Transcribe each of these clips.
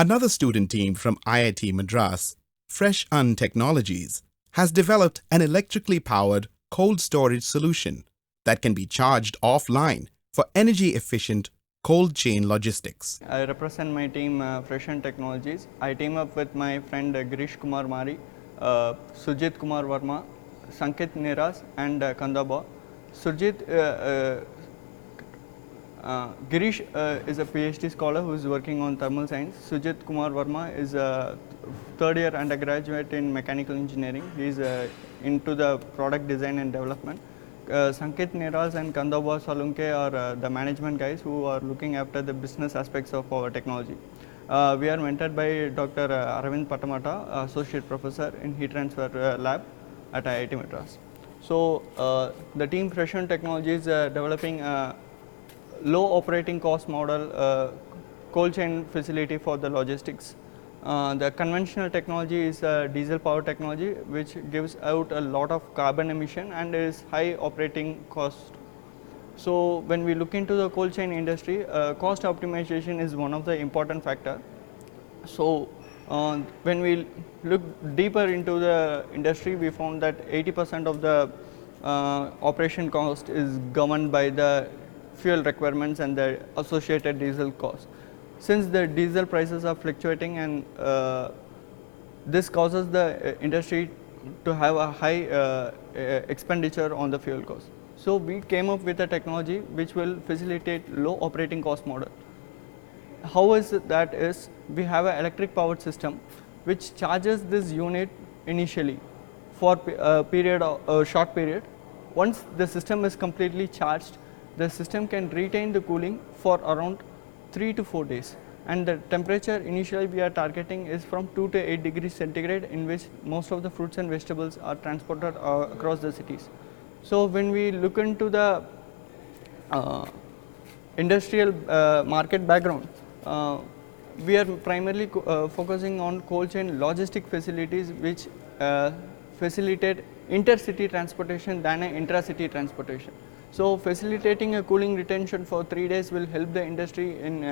Another student team from IIT Madras, Fresh Un Technologies, has developed an electrically powered cold storage solution that can be charged offline for energy-efficient cold chain logistics. I represent my team Fresh Un Technologies. I team up with my friend Girish Kumar Mari, Sujit Kumar Verma, Sankit Neras and Kandaba. Sujit, Girish is a PhD scholar who is working on thermal science. Sujit Kumar Verma is a third year undergraduate in mechanical engineering. He is into the product design and development. Sankit Neras and Kandaba Salunke are the management guys who are looking after the business aspects of our technology. We are mentored by Dr. Aravind Patamata, Associate Professor in Heat Transfer Lab at IIT Madras. So, the team Fresh Un Technologies is developing low operating cost model cold chain facility for the logistics. The conventional technology is diesel power technology, which gives out a lot of carbon emission and is high operating cost. So, when we look into the cold chain industry, cost optimization is one of the important factor. So, when we look deeper into the industry, we found that 80% of the operation cost is governed by the fuel requirements and the associated diesel cost. Since the diesel prices are fluctuating and this causes the industry to have a high expenditure on the fuel cost. So, we came up with a technology which will facilitate low operating cost model. How is it that is, we have an electric powered system which charges this unit initially for a period of a short period. Once the system is completely charged, the system can retain the cooling for around 3 to 4 days, and the temperature initially we are targeting is from 2 to 8 degrees centigrade, in which most of the fruits and vegetables are transported across the cities. So, when we look into the industrial market background, we are primarily focusing on cold chain logistic facilities which facilitate intercity transportation than an intracity transportation. So, facilitating a cooling retention for 3 days will help the industry in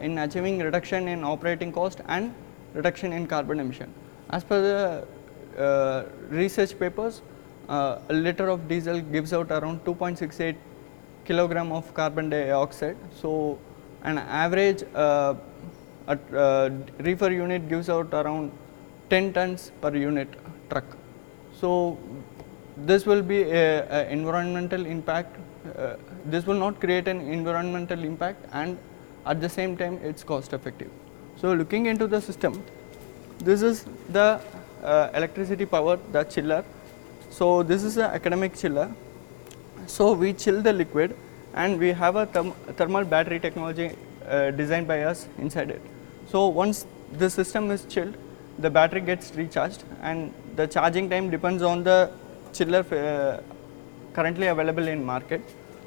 in achieving reduction in operating cost and reduction in carbon emission. As per the research papers, a liter of diesel gives out around 2.68 kilogram of carbon dioxide. So, an average reefer unit gives out around 10 tons per unit truck. So, this will be a environmental impact. This will not create an environmental impact, and at the same time it is cost effective. So, looking into the system, this is the electricity power, the chiller. So, this is an academic chiller. So, we chill the liquid and we have a thermal battery technology designed by us inside it. So, once the system is chilled, the battery gets recharged, and the charging time depends on the chiller currently available in market.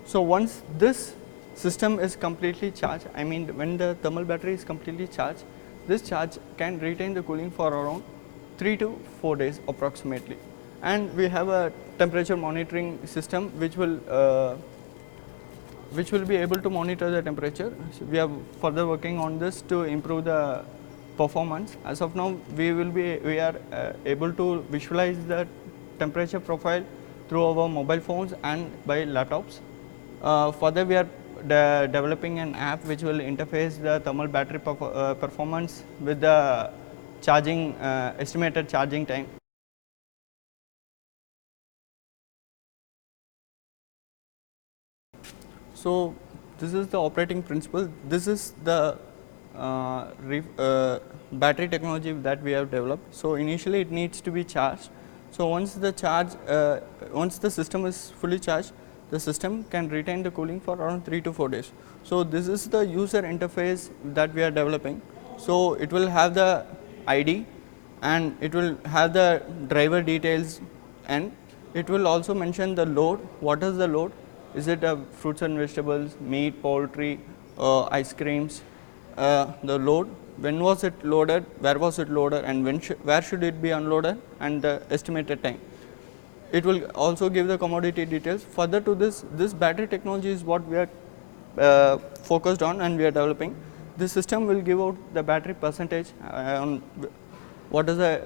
So, once this system is completely charged, I mean when the thermal battery is completely charged, this charge can retain the cooling for around 3 to 4 days approximately. And we have a temperature monitoring system which will be able to monitor the temperature. So, we are further working on this to improve the performance. As of now, we are able to visualize the temperature profile through our mobile phones and by laptops. Further, we are developing an app which will interface the thermal battery performance with the charging estimated charging time. So, this is the operating principle. This is the battery technology that we have developed. So, initially it needs to be charged. So, once the system is fully charged, the system can retain the cooling for around 3 to 4 days. So, this is the user interface that we are developing. So, it will have the ID and it will have the driver details, and it will also mention the load. What is the load? Is it fruits and vegetables, meat, poultry, ice creams? The load, when was it loaded, where was it loaded, and where should it be unloaded, and the estimated time. It will also give the commodity details. Further to this battery technology is what we are focused on and we are developing. this system will give out the battery percentage on what is the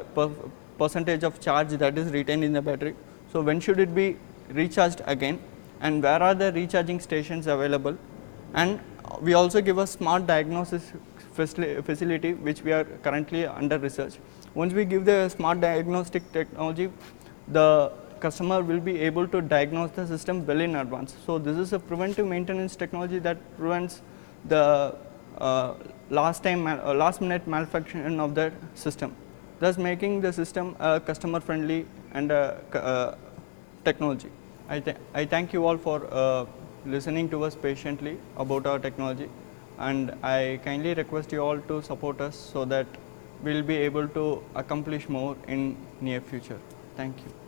percentage of charge that is retained in the battery. So when should it be recharged again, and where are the recharging stations available, and we also give a smart diagnosis facility which we are currently under research. Once we give the smart diagnostic technology, the customer will be able to diagnose the system well in advance. So this is a preventive maintenance technology that prevents the last minute malfunction of the system, thus making the system customer friendly and technology. I thank you all for listening to us patiently about our technology, and I kindly request you all to support us so that we will be able to accomplish more in near future. Thank you.